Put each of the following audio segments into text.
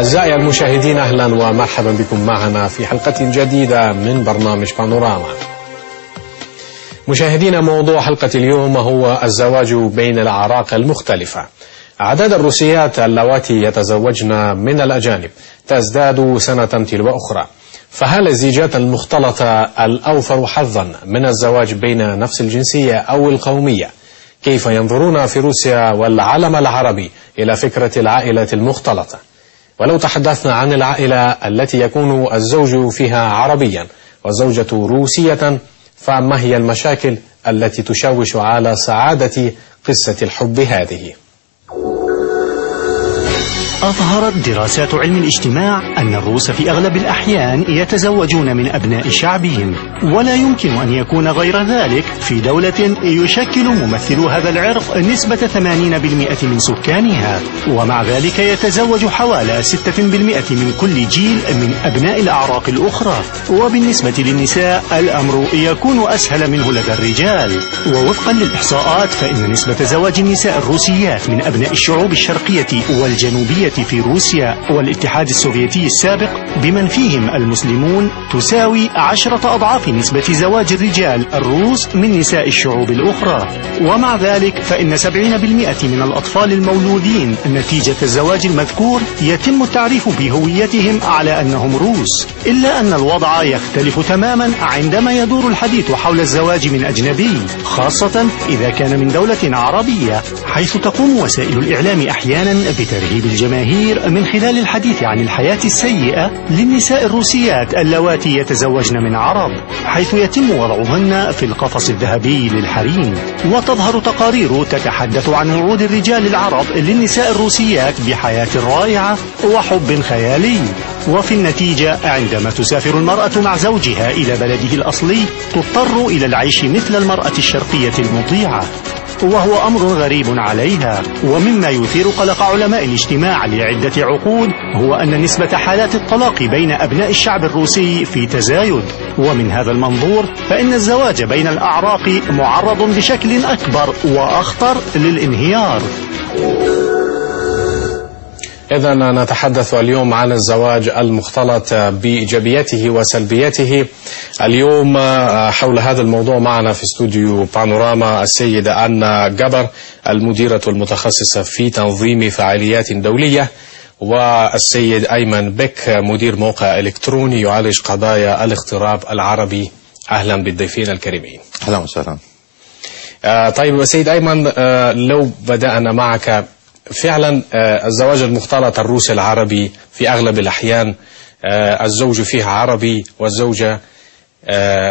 أعزائي المشاهدين، أهلا ومرحبا بكم معنا في حلقة جديدة من برنامج بانوراما. مشاهدينا، موضوع حلقة اليوم هو الزواج بين الأعراق المختلفة. أعداد الروسيات اللواتي يتزوجن من الأجانب تزداد سنة تلو أخرى، فهل الزيجات المختلطة الأوفر حظا من الزواج بين نفس الجنسية أو القومية؟ كيف ينظرون في روسيا والعالم العربي إلى فكرة العائلة المختلطة؟ ولو تحدثنا عن العائلة التي يكون الزوج فيها عربيا والزوجة روسية، فما هي المشاكل التي تشوش على سعادة قصة الحب هذه؟ أظهرت دراسات علم الاجتماع أن الروس في أغلب الأحيان يتزوجون من أبناء شعبهم، ولا يمكن أن يكون غير ذلك في دولة يشكل ممثلو هذا العرق نسبة 80% من سكانها، ومع ذلك يتزوج حوالي 6% من كل جيل من أبناء الأعراق الأخرى. وبالنسبة للنساء الأمر يكون أسهل منه لدى الرجال، ووفقا للإحصاءات فإن نسبة زواج النساء الروسيات من أبناء الشعوب الشرقية والجنوبية في روسيا والاتحاد السوفيتي السابق بمن فيهم المسلمون تساوي 10 أضعاف نسبة زواج الرجال الروس من نساء الشعوب الأخرى. ومع ذلك فإن 70% من الأطفال المولودين نتيجة الزواج المذكور يتم التعريف بهويتهم على أنهم روس، إلا أن الوضع يختلف تماما عندما يدور الحديث حول الزواج من أجنبي، خاصة إذا كان من دولة عربية، حيث تقوم وسائل الإعلام أحيانا بترهيب الجماهير من خلال الحديث عن الحياة السيئة للنساء الروسيات اللواتي يتزوجن من عرب، حيث يتم وضعهن في القفص الذهبي للحريم. وتظهر تقارير تتحدث عن وعود الرجال العرب للنساء الروسيات بحياة رائعة وحب خيالي، وفي النتيجة عندما تسافر المرأة مع زوجها إلى بلده الأصلي تضطر إلى العيش مثل المرأة الشرقية المطيعة، وهو أمر غريب عليها. ومما يثير قلق علماء الاجتماع لعدة عقود هو أن نسبة حالات الطلاق بين أبناء الشعب الروسي في تزايد، ومن هذا المنظور فإن الزواج بين الأعراق معرض بشكل أكبر وأخطر للانهيار. إذن نتحدث اليوم عن الزواج المختلط بإيجابياته وسلبياته. اليوم حول هذا الموضوع معنا في استوديو بانوراما السيدة أنا جبر، المديرة المتخصصة في تنظيم فعاليات دولية، والسيد أيمن بك، مدير موقع إلكتروني يعالج قضايا الاغتراب العربي. أهلا بالضيفين الكريمين. أهلا وسهلا. طيب سيد أيمن، لو بدأنا معك، فعلا الزواج المختلط الروسي العربي في أغلب الأحيان الزوج فيه عربي والزوجة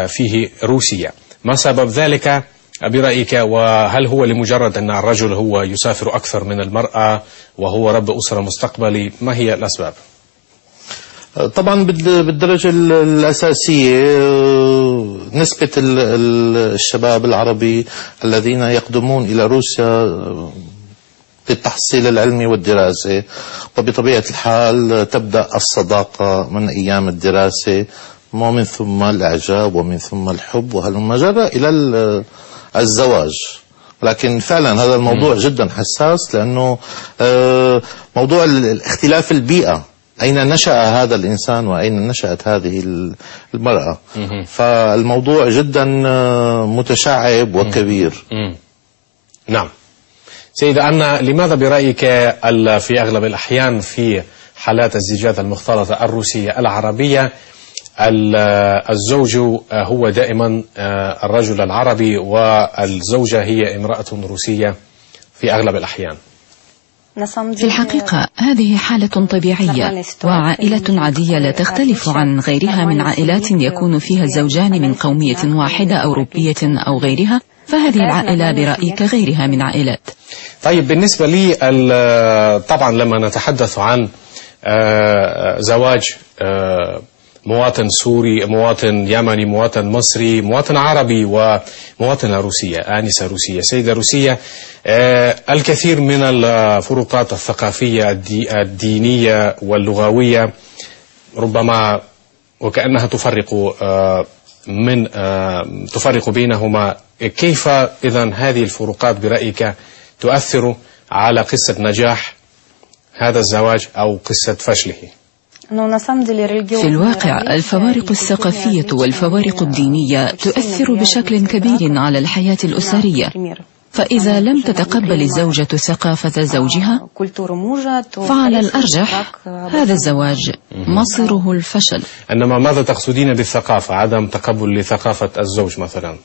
فيه روسية، ما سبب ذلك برأيك؟ وهل هو لمجرد أن الرجل هو يسافر أكثر من المرأة وهو رب أسرة مستقبلي؟ ما هي الأسباب؟ طبعا بالدرجة الأساسية نسبة الشباب العربي الذين يقدمون إلى روسيا للتحصيل العلمي والدراسة، وبطبيعة الحال تبدأ الصداقة من أيام الدراسة، ومن ثم الإعجاب ومن ثم الحب وهلم جرى إلى الزواج. لكن فعلا هذا الموضوع جدا حساس، لأنه موضوع الاختلاف البيئة، أين نشأ هذا الإنسان وأين نشأت هذه المرأة، فالموضوع جدا متشعب وكبير. نعم سيدة أنا، لماذا برأيك في أغلب الأحيان في حالات الزيجات المختلطة الروسية العربية الزوج هو دائما الرجل العربي والزوجة هي امرأة روسية في أغلب الأحيان؟ في الحقيقة هذه حالة طبيعية وعائلة عادية لا تختلف عن غيرها من عائلات يكون فيها الزوجان من قومية واحدة أو أوروبية أو غيرها، فهذه العائلة برأيك غيرها من عائلات. طيب بالنسبة لي طبعا لما نتحدث عن زواج مواطن سوري، مواطن يمني، مواطن مصري، مواطن عربي ومواطنة روسية، آنسة روسية، سيدة روسية، الكثير من الفروقات الثقافية الدينية واللغوية ربما وكأنها تفرق بينهما. كيف إذن هذه الفروقات برأيك تؤثر على قصة نجاح هذا الزواج أو قصة فشله؟ في الواقع الفوارق الثقافية والفوارق الدينية تؤثر بشكل كبير على الحياة الأسرية، فإذا لم تتقبل الزوجة ثقافة زوجها فعلى الأرجح هذا الزواج مصيره الفشل. إنما ماذا تقصدين بالثقافة؟ عدم تقبل لثقافة الزوج مثلا؟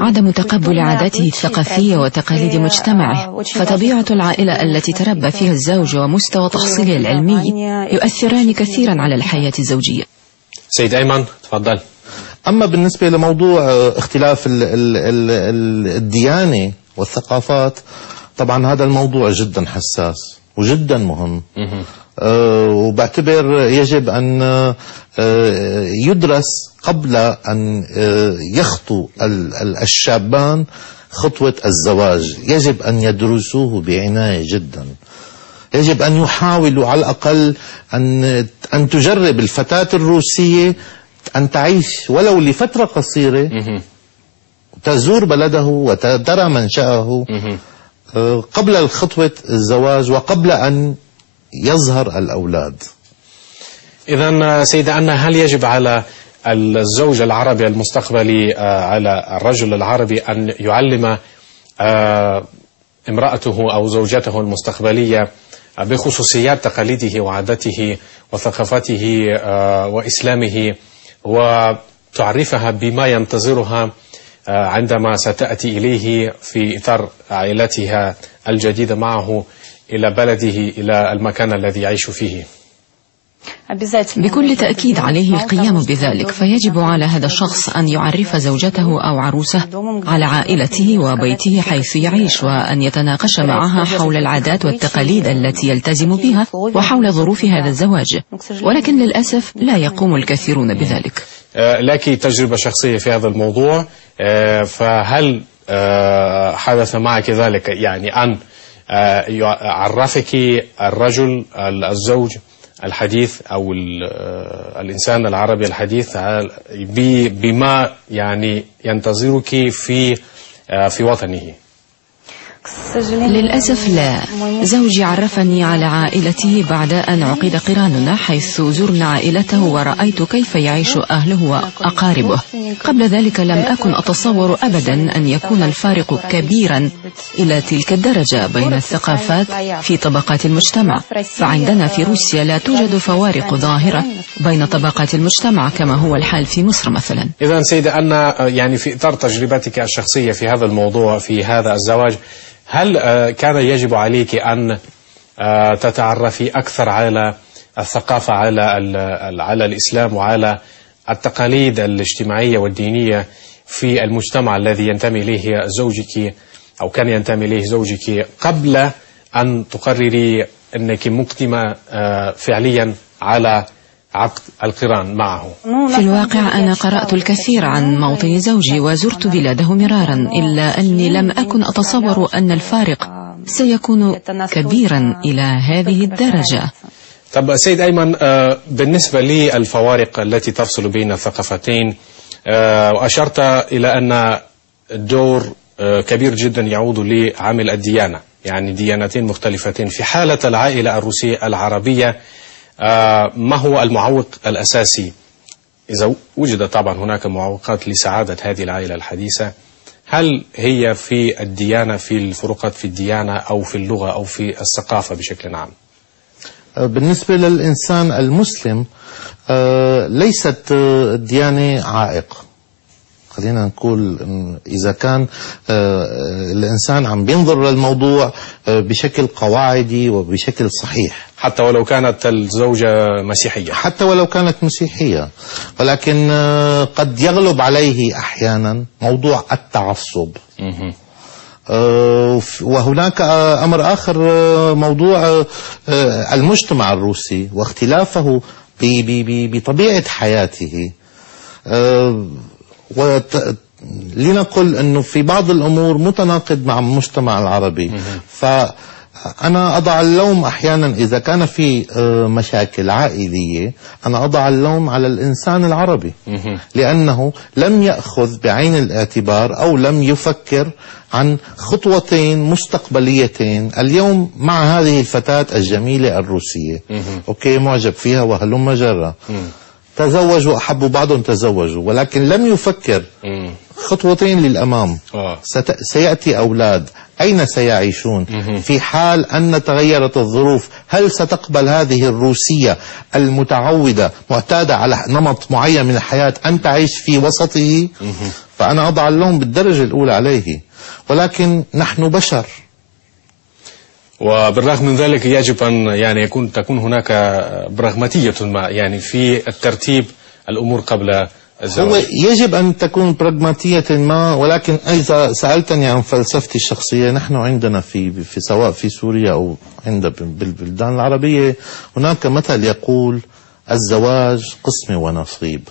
عدم تقبل عاداته الثقافية وتقاليد مجتمعه، فطبيعة العائلة التي تربى فيها الزوج ومستوى تحصيله العلمي يؤثران كثيرا على الحياة الزوجية. سيد أيمن تفضل. أما بالنسبة لموضوع اختلاف الديانة والثقافات، طبعا هذا الموضوع جدا حساس وجدا مهم، وبعتبر يجب أن يدرس قبل أن يخطو الشابان خطوة الزواج. يجب أن يدرسوه بعناية جدا. يجب أن يحاولوا على الأقل أن تجرب الفتاة الروسية أن تعيش ولو لفترة قصيرة، تزور بلده وترى منشأه قبل الخطوة الزواج وقبل أن يظهر الأولاد. إذن سيدة أنا، هل يجب على الزوج العربي المستقبلي على الرجل العربي أن يعلم امرأته أو زوجته المستقبلية بخصوصيات تقاليده وعاداته وثقافته وإسلامه، وتعرفها بما ينتظرها عندما ستأتي إليه في إطار عائلتها الجديدة معه إلى بلده، إلى المكان الذي يعيش فيه؟ بكل تأكيد عليه القيام بذلك، فيجب على هذا الشخص أن يعرف زوجته أو عروسه على عائلته وبيته حيث يعيش، وأن يتناقش معها حول العادات والتقاليد التي يلتزم بها وحول ظروف هذا الزواج، ولكن للأسف لا يقوم الكثيرون بذلك. لك تجربة شخصية في هذا الموضوع، فهل حدث معك ذلك، يعني أن عرفك الرجل الزوج الحديث أو الإنسان العربي الحديث بما يعني ينتظرك في وطنه؟ للأسف لا. زوجي عرفني على عائلته بعد أن عقد قراننا، حيث زرنا عائلته ورأيت كيف يعيش أهله وأقاربه. قبل ذلك لم أكن أتصور أبدا أن يكون الفارق كبيرا إلى تلك الدرجة بين الثقافات في طبقات المجتمع، فعندنا في روسيا لا توجد فوارق ظاهرة بين طبقات المجتمع كما هو الحال في مصر مثلا. إذن سيدة أن، يعني في إطار تجربتك الشخصية في هذا الموضوع في هذا الزواج، هل كان يجب عليك أن تتعرفي أكثر على الثقافة، على الإسلام وعلى التقاليد الاجتماعية والدينية في المجتمع الذي ينتمي إليه زوجك أو كان ينتمي إليه زوجك قبل أن تقرري أنك مقدمة فعليا على عقد القران معه؟ في الواقع أنا قرأت الكثير عن موطن زوجي وزرت بلاده مرارا، إلا أني لم أكن أتصور أن الفارق سيكون كبيرا إلى هذه الدرجة. طب سيد أيمن، بالنسبة للفوارق التي تفصل بين الثقافتين، وأشرت إلى أن الدور كبير جدا يعود لعامل الديانة، يعني ديانتين مختلفتين. في حالة العائلة الروسية العربية، ما هو المعوق الأساسي؟ إذا وجد طبعا هناك معوقات لسعادة هذه العائلة الحديثة، هل هي في الديانة، في الفروقات في الديانة أو في اللغة أو في الثقافة بشكل عام؟ بالنسبة للإنسان المسلم ليست الديانة عائق. خلينا نقول إذا كان الإنسان عم بينظر للموضوع بشكل قواعدي وبشكل صحيح، حتى ولو كانت الزوجة مسيحية، حتى ولو كانت مسيحية، ولكن قد يغلب عليه أحيانا موضوع التعصب. وهناك أمر آخر، موضوع المجتمع الروسي واختلافه بطبيعة حياته. ولنقل أنه في بعض الأمور متناقض مع المجتمع العربي، أنا أضع اللوم أحيانا إذا كان في مشاكل عائلية، أنا أضع اللوم على الإنسان العربي، لأنه لم يأخذ بعين الاعتبار أو لم يفكر عن خطوتين مستقبليتين. اليوم مع هذه الفتاة الجميلة الروسية، أوكي، معجب فيها وهلم جرة، تزوجوا، أحبوا بعضهم، تزوجوا، ولكن لم يفكر خطوتين للأمام. سيأتي أولاد، أين سيعيشون في حال أن تغيرت الظروف؟ هل ستقبل هذه الروسية المتعودة معتادة على نمط معين من الحياة أن تعيش في وسطه؟ فأنا أضع اللوم بالدرجة الأولى عليه، ولكن نحن بشر. وبالرغم من ذلك يجب أن يعني تكون هناك براغماتية ما يعني في الترتيب الأمور قبل الزواج. هو يجب أن تكون براغماتية ما، ولكن إذا سألتني عن فلسفتي الشخصية، نحن عندنا في سواء في سوريا أو عند بالبلدان العربية هناك مثل يقول: الزواج قسمة ونصيب.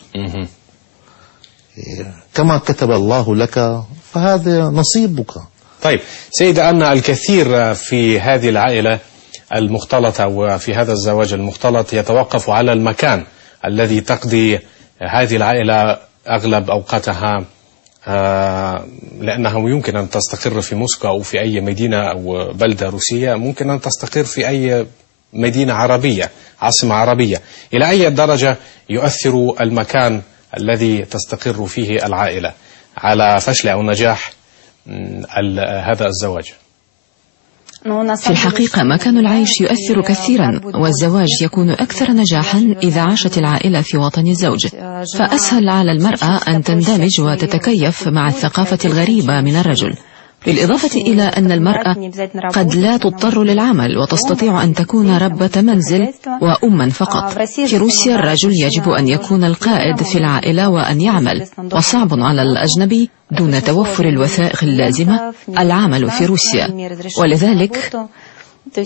كما كتب الله لك فهذا نصيبك. طيب سيدة أن الكثير في هذه العائلة المختلطة وفي هذا الزواج المختلط يتوقف على المكان الذي تقضي هذه العائلة أغلب أوقاتها، لأنه يمكن أن تستقر في موسكو أو في أي مدينة أو بلدة روسية، ممكن أن تستقر في أي مدينة عربية، عاصمة عربية. إلى أي درجة يؤثر المكان الذي تستقر فيه العائلة على فشل أو نجاح هذا الزواج؟ في الحقيقة مكان العيش يؤثر كثيرا، والزواج يكون أكثر نجاحا إذا عاشت العائلة في وطن الزوج، فأسهل على المرأة أن تندمج وتتكيف مع الثقافة الغريبة من الرجل، بالإضافة إلى أن المرأة قد لا تضطر للعمل وتستطيع أن تكون ربة منزل وأما فقط. في روسيا الرجل يجب أن يكون القائد في العائلة وأن يعمل، وصعب على الأجنبي دون توفر الوثائق اللازمة العمل في روسيا، ولذلك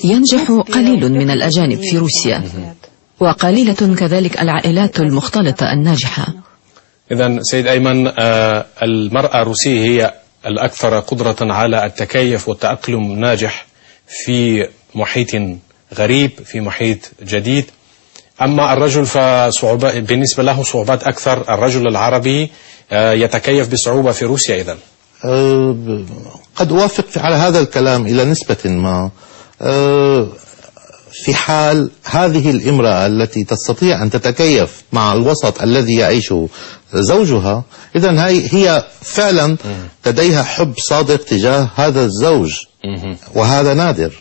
ينجح قليل من الأجانب في روسيا، وقليلة كذلك العائلات المختلطة الناجحة. إذن سيد أيمن، المرأة الروسية هي الأكثر قدرة على التكيف والتأقلم ناجح في محيط غريب، في محيط جديد. أما الرجل فصعوبة بالنسبة له، صعوبات أكثر. الرجل العربي يتكيف بصعوبة في روسيا. إذن قد أوافق على هذا الكلام إلى نسبة ما. في حال هذه الامرأة التي تستطيع أن تتكيف مع الوسط الذي يعيشه زوجها، إذن هي فعلا لديها حب صادق تجاه هذا الزوج، وهذا نادر.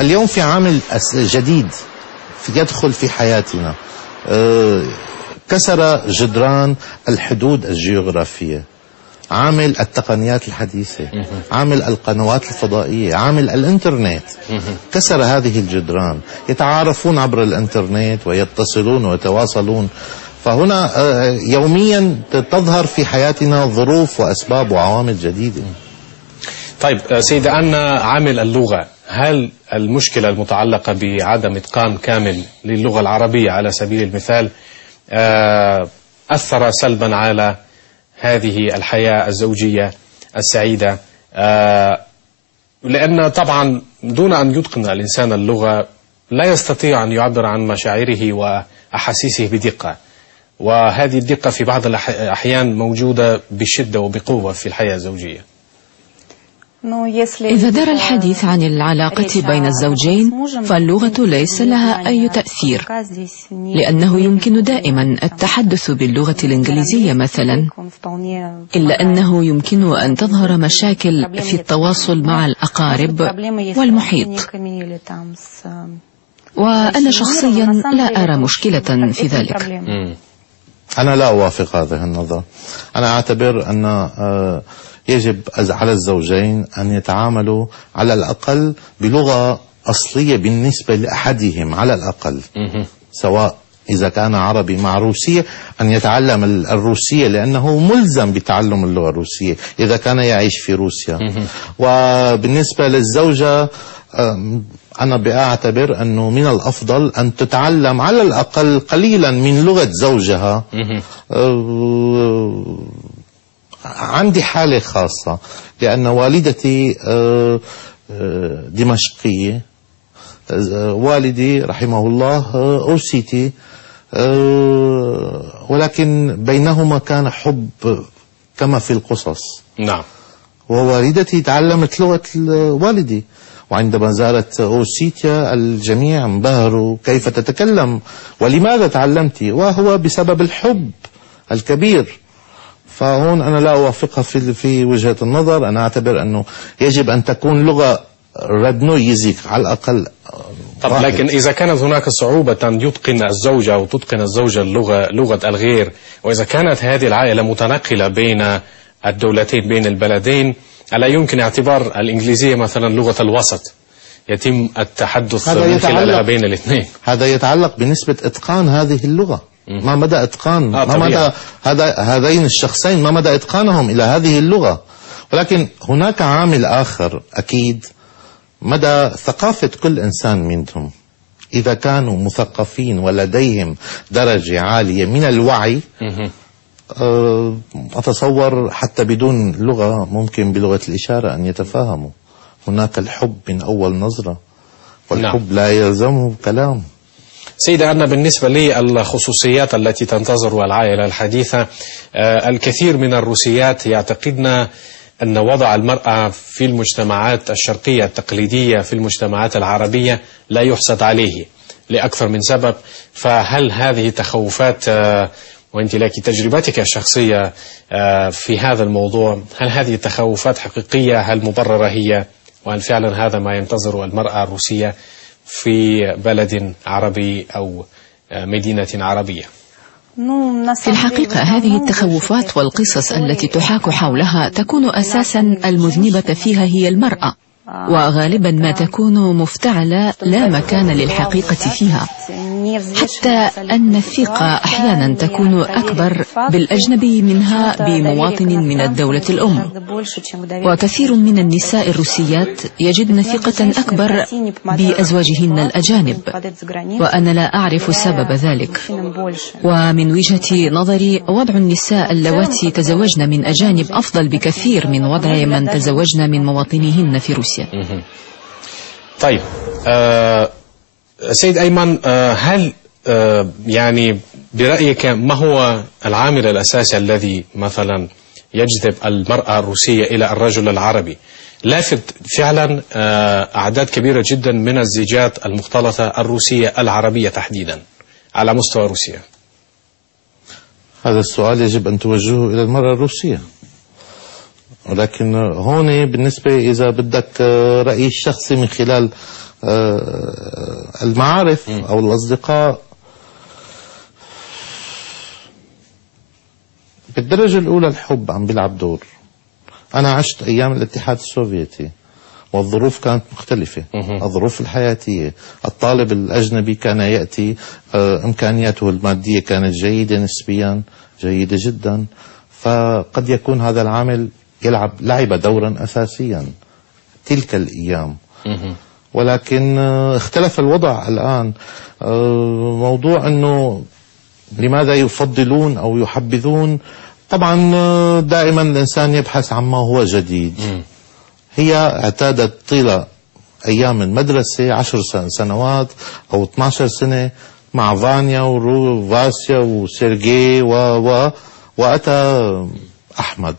اليوم في عامل جديد يدخل في حياتنا، كسر جدران الحدود الجغرافية، عامل التقنيات الحديثة، عامل القنوات الفضائية، عامل الانترنت، كسر هذه الجدران. يتعارفون عبر الانترنت ويتصلون ويتواصلون، فهنا يوميا تظهر في حياتنا ظروف وأسباب وعوامل جديدة. طيب سيدة أن عامل اللغة، هل المشكلة المتعلقة بعدم إتقان كامل للغة العربية على سبيل المثال أثر سلبا على هذه الحياة الزوجية السعيدة؟ لأن طبعا دون أن يتقن الإنسان اللغة لا يستطيع أن يعبر عن مشاعره وأحاسيسه بدقة، وهذه الدقة في بعض الأحيان موجودة بشدة وبقوة في الحياة الزوجية. إذا دار الحديث عن العلاقة بين الزوجين فاللغة ليس لها أي تأثير، لأنه يمكن دائما التحدث باللغة الإنجليزية مثلا، إلا أنه يمكن أن تظهر مشاكل في التواصل مع الأقارب والمحيط، وأنا شخصيا لا أرى مشكلة في ذلك. أنا لا أوافق هذه النظرة. أنا أعتبر أن يجب على الزوجين أن يتعاملوا على الأقل بلغة أصلية بالنسبة لأحدهم على الأقل، سواء إذا كان عربي مع روسية أن يتعلم الروسية، لأنه ملزم بتعلم اللغة الروسية إذا كان يعيش في روسيا. وبالنسبة للزوجة أنا بأعتبر أنه من الأفضل أن تتعلم على الأقل قليلا من لغة زوجها. عندي حالة خاصة، لأن والدتي دمشقية، والدي رحمه الله أوسيتي، ولكن بينهما كان حب كما في القصص. نعم. ووالدتي تعلمت لغة والدي، وعندما زارت أوسيتيا الجميع انبهروا كيف تتكلم ولماذا تعلمت، وهو بسبب الحب الكبير. فهون أنا لا أوافقها في وجهة النظر. أنا أعتبر أنه يجب أن تكون لغة ردنويزيك على الأقل. طب لكن إذا كانت هناك صعوبة يتقن الزوجة أو تتقن الزوجة لغة الغير، وإذا كانت هذه العائلة متنقلة بين الدولتين بين البلدين، ألا يمكن اعتبار الإنجليزية مثلا لغة الوسط يتم التحدث من خلالها بين الاثنين؟ هذا يتعلق بنسبة إتقان هذه اللغة. ما مدى إتقان ما مدى هذين الشخصين، ما مدى إتقانهم إلى هذه اللغة. ولكن هناك عامل آخر أكيد، مدى ثقافة كل إنسان منهم. إذا كانوا مثقفين ولديهم درجة عالية من الوعي، أتصور حتى بدون لغة ممكن بلغة الإشارة أن يتفاهموا. هناك الحب من أول نظرة، والحب لا يلزمه كلام. سيدة أنا بالنسبة لي الخصوصيات التي تنتظر العائلة الحديثة، الكثير من الروسيات يعتقدن أن وضع المرأة في المجتمعات الشرقية التقليدية في المجتمعات العربية لا يحسد عليه لأكثر من سبب. فهل هذه تخوفات، وأنت لك تجربتك الشخصية في هذا الموضوع، هل هذه التخوفات حقيقية؟ هل مبررة هي؟ وهل فعلا هذا ما ينتظر المرأة الروسية في بلد عربي أو مدينة عربية؟ في الحقيقة هذه التخوفات والقصص التي تحاك حولها تكون أساسا المذنبة فيها هي المرأة، وغالبا ما تكون مفتعلة لا مكان للحقيقة فيها، حتى أن الثقة أحيانا تكون أكبر بالأجنبي منها بمواطن من الدولة الأم. وكثير من النساء الروسيات يجدن ثقة أكبر بأزواجهن الأجانب، وأنا لا أعرف سبب ذلك. ومن وجهة نظري وضع النساء اللواتي تزوجن من أجانب أفضل بكثير من وضع من تزوجن من مواطنيهن في روسيا. طيب سيد أيمن، هل يعني برأيك ما هو العامل الأساسي الذي مثلا يجذب المرأة الروسية إلى الرجل العربي؟ لافت فعلا أعداد كبيرة جدا من الزيجات المختلطة الروسية العربية تحديدا على مستوى روسيا. هذا السؤال يجب أن توجهه إلى المرأة الروسية، ولكن هون بالنسبة إذا بدك رأيي الشخصي من خلال المعارف أو الأصدقاء، بالدرجة الأولى الحب عم بيلعب دور. أنا عشت أيام الاتحاد السوفيتي والظروف كانت مختلفة، الظروف الحياتية. الطالب الأجنبي كان يأتي إمكانياته المادية كانت جيدة نسبيا، جيدة جدا، فقد يكون هذا العامل لعب دورا أساسيا تلك الأيام. ولكن اختلف الوضع الآن. موضوع أنه لماذا يفضلون أو يحبذون، طبعا دائما الإنسان يبحث عما هو جديد. هي اعتادت طيلة أيام المدرسة 10 سنوات أو 12 سنة مع فانيا وفاسيا وسيرجي وأتى أحمد.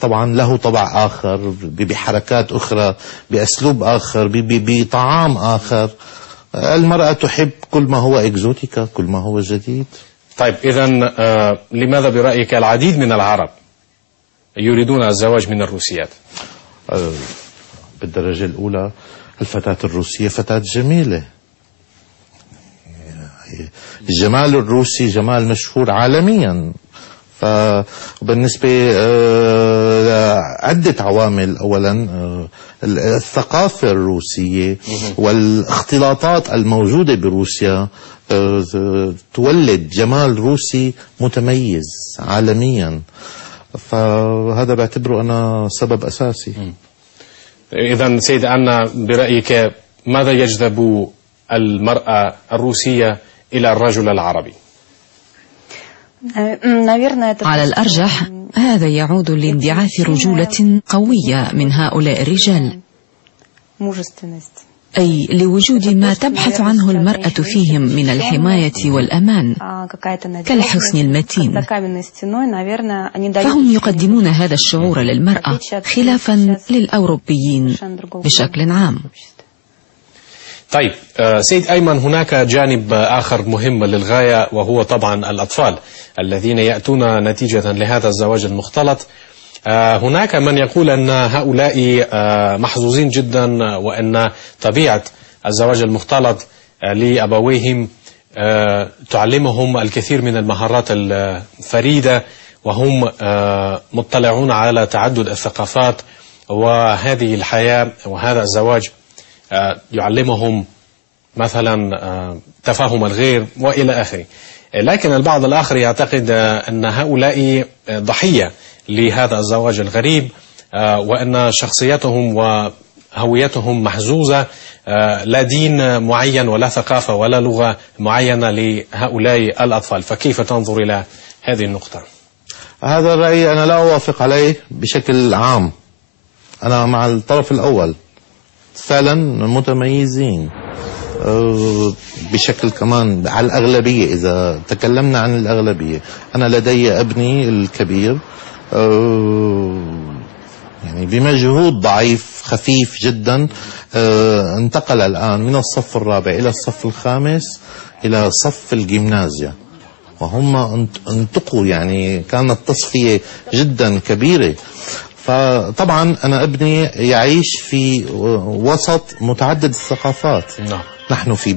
طبعا له طبع آخر، بحركات أخرى، بأسلوب آخر، بطعام آخر. المرأة تحب كل ما هو إكزوتيكا، كل ما هو جديد. طيب إذا لماذا برأيك العديد من العرب يريدون الزواج من الروسيات؟ بالدرجة الأولى الفتاة الروسية فتاة جميلة. الجمال الروسي جمال مشهور عالميا. فبالنسبة عدة عوامل. أولا الثقافة الروسية والاختلاطات الموجودة بروسيا تولد جمال روسي متميز عالميا، فهذا بعتبره أنا سبب أساسي. إذا سيد أنا برأيك ماذا يجذب المرأة الروسية إلى الرجل العربي؟ على الأرجح هذا يعود لاندعاث رجولة قوية من هؤلاء الرجال، أي لوجود ما تبحث عنه المرأة فيهم من الحماية والأمان كالحصن المتين، فهم يقدمون هذا الشعور للمرأة خلافا للأوروبيين بشكل عام. طيب سيد أيمن، هناك جانب آخر مهم للغاية، وهو طبعا الأطفال الذين يأتون نتيجة لهذا الزواج المختلط. هناك من يقول أن هؤلاء محظوظين جدا، وأن طبيعة الزواج المختلط لأبويهم تعلمهم الكثير من المهارات الفريدة، وهم مطلعون على تعدد الثقافات، وهذه الحياة وهذا الزواج يعلمهم مثلا تفاهم الغير وإلى آخره. لكن البعض الآخر يعتقد أن هؤلاء ضحية لهذا الزواج الغريب، وأن شخصيتهم وهويتهم محزوزة، لا دين معين ولا ثقافة ولا لغة معينة لهؤلاء الأطفال. فكيف تنظر إلى هذه النقطة؟ هذا الرأي أنا لا أوافق عليه بشكل عام. أنا مع الطرف الأول، فعلا متميزين بشكل كمان على الأغلبية. إذا تكلمنا عن الأغلبية، أنا لدي ابني الكبير يعني بمجهود ضعيف خفيف جدا انتقل الآن من الصف الرابع إلى الصف الخامس إلى صف الجيمنازيا، وهم انتقوا، يعني كانت تصفية جدا كبيرة. فطبعا أنا ابني يعيش في وسط متعدد الثقافات. نحن في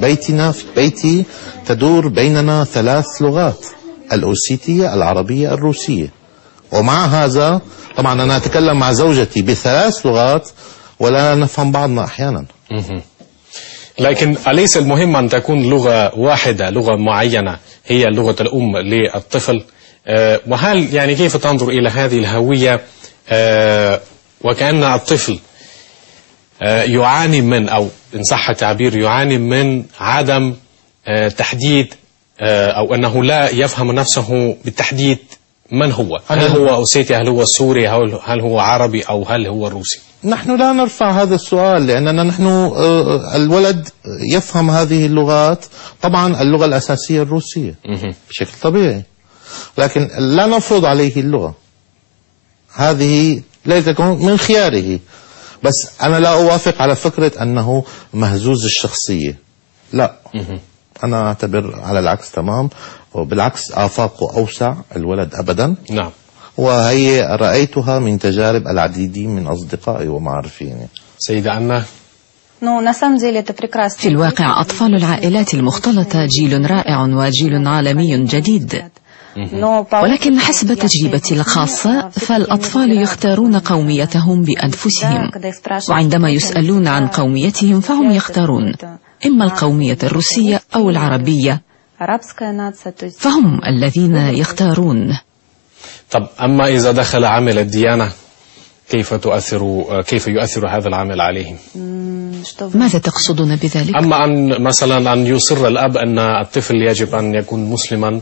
بيتي تدور بيننا 3 لغات: الأوسيتية، العربية، الروسية. ومع هذا طبعا أنا أتكلم مع زوجتي ب3 لغات ولا نفهم بعضنا أحيانا. لكن أليس المهم أن تكون لغة واحدة، لغة معينة هي اللغة الأم للطفل؟ وهل يعني كيف تنظر إلى هذه الهوية وكأن الطفل يعاني من، أو إن صح التعبير، يعاني من عدم تحديد، أو أنه لا يفهم نفسه بالتحديد من هو؟ هل هو أوسيتي، هل هو سوري، هل هو عربي، أو هل هو روسي؟ نحن لا نرفع هذا السؤال، لأننا نحن الولد يفهم هذه اللغات. طبعا اللغة الأساسية الروسية بشكل طبيعي، لكن لا نفرض عليه اللغة. هذه لا تكون من خياره. بس أنا لا أوافق على فكرة أنه مهزوز الشخصية، لا. أنا أعتبر على العكس تمام، وبالعكس آفاقه أوسع الولد أبدا. نعم. وهي رأيتها من تجارب العديد من أصدقائي ومعارفيني. سيدة أنا، في الواقع أطفال العائلات المختلطة جيل رائع وجيل عالمي جديد، ولكن حسب تجربتي الخاصة فالأطفال يختارون قوميتهم بأنفسهم، وعندما يسألون عن قوميتهم فهم يختارون إما القومية الروسية أو العربية، فهم الذين يختارون. طب أما إذا دخل عامل الديانة، كيف يؤثر هذا العامل عليهم؟ ماذا تقصدون بذلك؟ أما أن مثلا أن يصر الأب أن الطفل يجب أن يكون مسلما،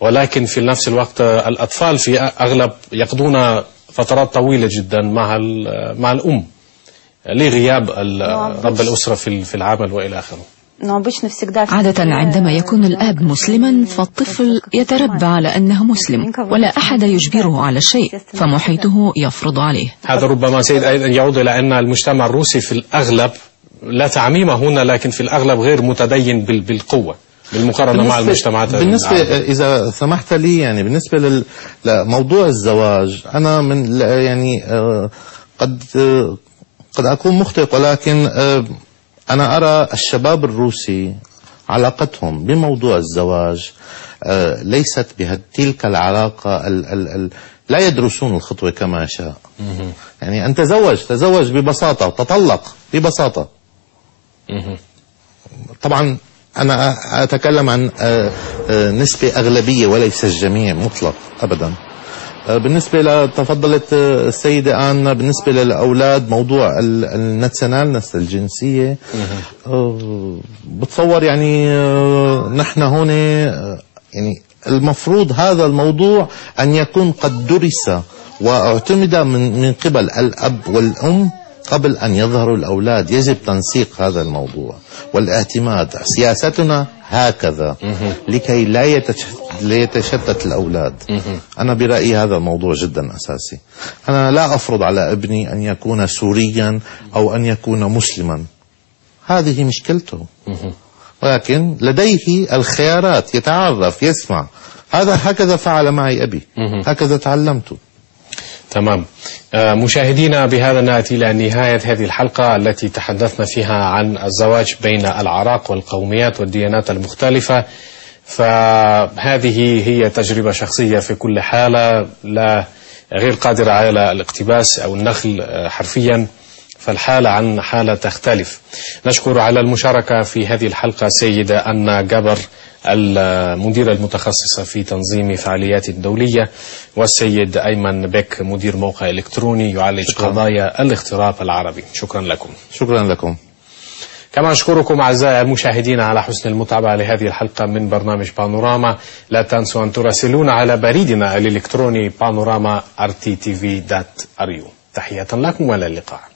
ولكن في نفس الوقت الأطفال في أغلب يقضون فترات طويلة جدا مع الأم لغياب رب الأسرة في العمل وإلى آخره. عادة عندما يكون الأب مسلما فالطفل يتربى على أنه مسلم، ولا أحد يجبره على شيء، فمحيطه يفرض عليه. هذا ربما سيد أيضا يعود إلى أن المجتمع الروسي في الأغلب، لا تعميم هنا، لكن في الأغلب غير متدين بالقوة بالمقارنة مع المجتمعات. بالنسبة إذا سمحت لي، يعني بالنسبة لموضوع الزواج، أنا من يعني قد أكون مخطئ، ولكن أنا أرى الشباب الروسي علاقتهم بموضوع الزواج ليست بتلك العلاقة لا يدرسون الخطوة كما يشاء. يعني أن تزوج ببساطة وتطلق ببساطة. طبعا أنا أتكلم عن نسبة أغلبية وليس الجميع مطلق أبدا. بالنسبة تفضلت السيدة آنا، بالنسبة للأولاد موضوع النسل الجنسية، بتصور يعني نحن هون يعني المفروض هذا الموضوع أن يكون قد درس واعتمد من قبل الأب والأم قبل أن يظهروا الأولاد. يجب تنسيق هذا الموضوع والاعتماد. سياستنا هكذا لكي لا يتشتت الأولاد. أنا برأيي هذا الموضوع جدا أساسي. أنا لا أفرض على ابني أن يكون سوريا أو أن يكون مسلما، هذه مشكلته، ولكن لديه الخيارات، يتعرف، يسمع. هكذا فعل معي أبي، هكذا تعلمت. تمام. مشاهدينا، بهذا نأتي إلى نهاية هذه الحلقة التي تحدثنا فيها عن الزواج بين الأعراق والقوميات والديانات المختلفة. فهذه هي تجربة شخصية في كل حالة، لا غير قادرة على الاقتباس أو النقل حرفيا، فالحالة عن حالة تختلف. نشكر على المشاركة في هذه الحلقة سيدة أنا جابر، المديرة المتخصصة في تنظيم فعاليات دولية، والسيد أيمن بك، مدير موقع إلكتروني يعالج قضايا الاغتراب العربي. شكرا لكم. شكرا لكم. كما أشكركم أعزائي المشاهدين على حسن المتابعة لهذه الحلقة من برنامج بانوراما. لا تنسوا أن تراسلونا على بريدنا الإلكتروني panorama@rttv.ru. تحية لكم وإلى اللقاء.